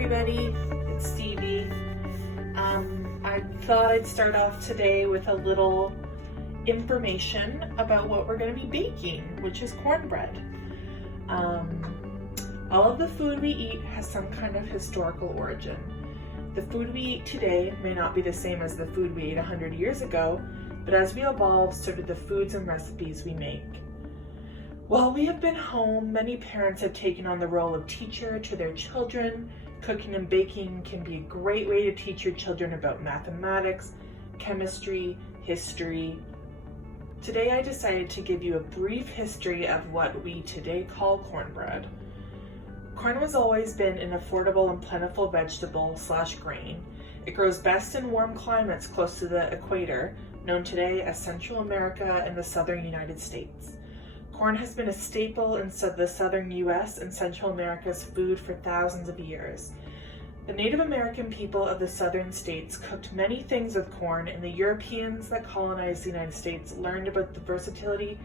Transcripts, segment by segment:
everybody, it's Stevie. I thought I'd start off today with a little information about what we're going to be baking, which is cornbread. All of the food we eat has some kind of historical origin. The food we eat today may not be the same as the food we ate 100 years ago, but as we evolve, so do the foods and recipes we make. While we have been home, many parents have taken on the role of teacher to their children. Cooking and baking can be a great way to teach your children about mathematics, chemistry, history. Today I decided to give you a brief history of what we today call cornbread. Corn has always been an affordable and plentiful vegetable/grain. It grows best in warm climates close to the equator, known today as Central America and the southern United States. Corn has been a staple in the southern U.S. and Central America's food for thousands of years. The Native American people of the southern states cooked many things with corn, and the Europeans that colonized the United States learned about the versatility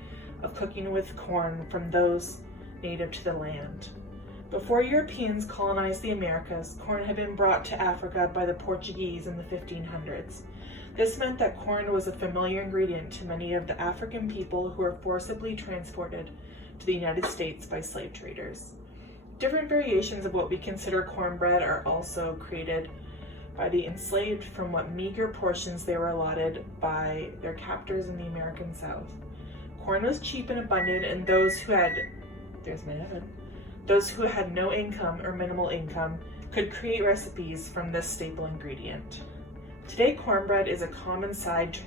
of cooking with corn from those native to the land. Before Europeans colonized the Americas, corn had been brought to Africa by the Portuguese in the 1500s. This meant that corn was a familiar ingredient to many of the African people who were forcibly transported to the United States by slave traders. Different variations of what we consider cornbread are also created by the enslaved from what meager portions they were allotted by their captors in the American South. Corn was cheap and abundant, and those who had no income or minimal income could create recipes from this staple ingredient. Today, cornbread is a common side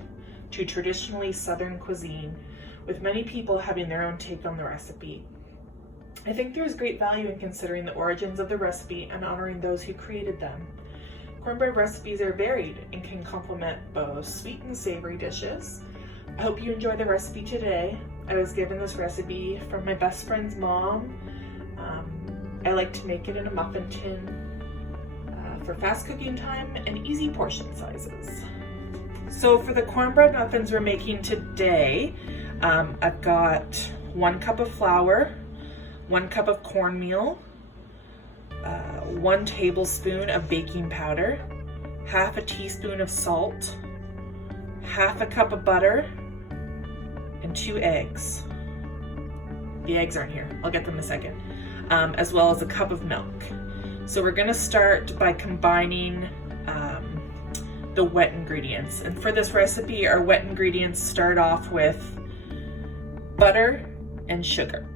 to traditionally Southern cuisine, with many people having their own take on the recipe. I think there is great value in considering the origins of the recipe and honoring those who created them. Cornbread recipes are varied and can complement both sweet and savory dishes. I hope you enjoy the recipe today. I was given this recipe from my best friend's mom. I like to make it in a muffin tin for fast cooking time and easy portion sizes. So for the cornbread muffins we're making today, I've got 1 cup of flour, 1 cup of cornmeal, 1 tablespoon of baking powder, half a teaspoon of salt, half a cup of butter, and 2 eggs. The eggs aren't here, I'll get them in a second, as well as a cup of milk. So we're gonna start by combining the wet ingredients. And for this recipe, our wet ingredients start off with butter and sugar.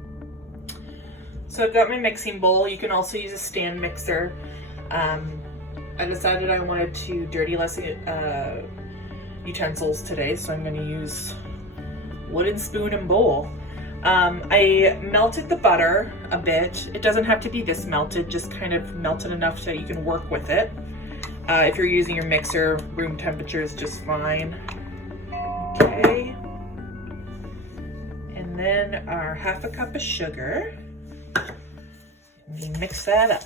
So I've got my mixing bowl. You can also use a stand mixer. I decided I wanted to dirty less utensils today, so I'm gonna use wooden spoon and bowl. I melted the butter a bit. It doesn't have to be this melted, just kind of melted enough so you can work with it. If you're using your mixer, room temperature is just fine. Okay. And then our half a cup of sugar. We mix that up.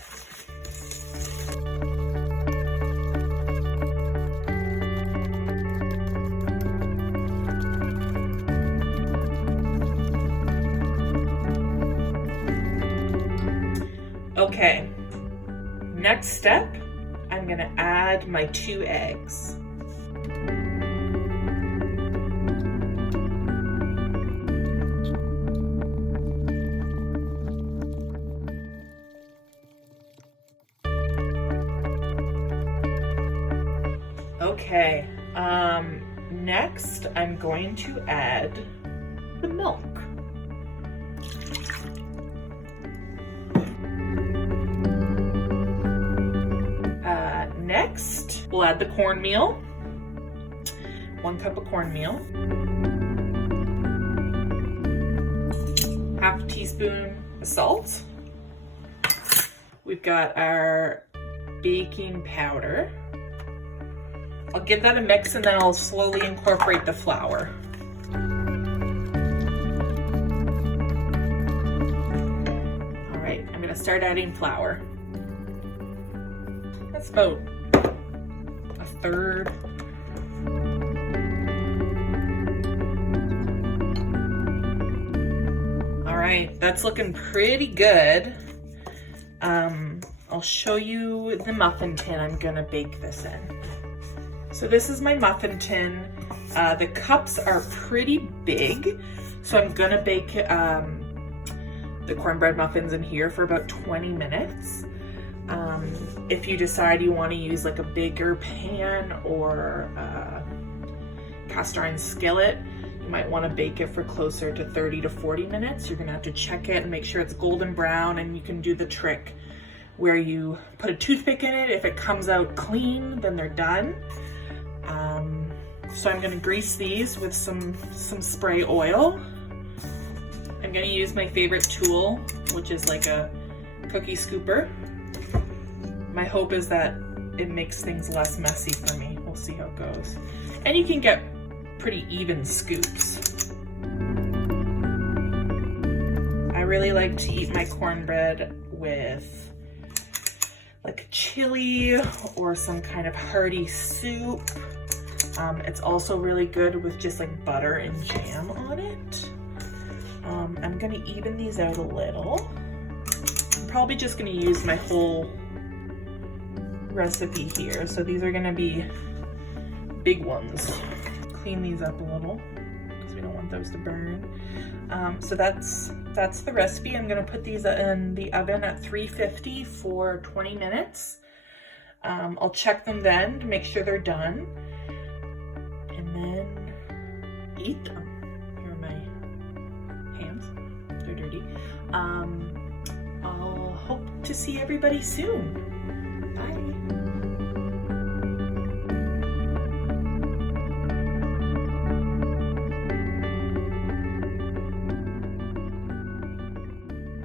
Okay, next step, I'm gonna add my 2 eggs. Okay, next I'm going to add the milk. Next, we'll add the cornmeal, 1 cup of cornmeal, half a teaspoon of salt. We've got our baking powder. I'll give that a mix and then I'll slowly incorporate the flour. All right, I'm gonna start adding flour. That's about a third. All right, that's looking pretty good. I'll show you the muffin tin I'm gonna bake this in. So this is my muffin tin. The cups are pretty big, so I'm gonna bake the cornbread muffins in here for about 20 minutes. If you decide you want to use like a bigger pan or cast iron skillet, you might want to bake it for closer to 30 to 40 minutes. You're gonna have to check it and make sure it's golden brown, and you can do the trick where you put a toothpick in it. If it comes out clean, then they're done. So I'm gonna grease these with some spray oil. I'm gonna use my favorite tool, which is like a cookie scooper. My hope is that it makes things less messy for me. We'll see how it goes. And you can get pretty even scoops. I really like to eat my cornbread with like chili or some kind of hearty soup. It's also really good with just like butter and jam on it. I'm gonna even these out a little. I'm probably just gonna use my whole recipe here. So these are gonna be big ones. Clean these up a little because we don't want those to burn. So that's the recipe. I'm gonna put these in the oven at 350 for 20 minutes. I'll check them then to make sure they're done, and then eat them. Here are my hands, they're dirty. I'll hope to see everybody soon. Bye.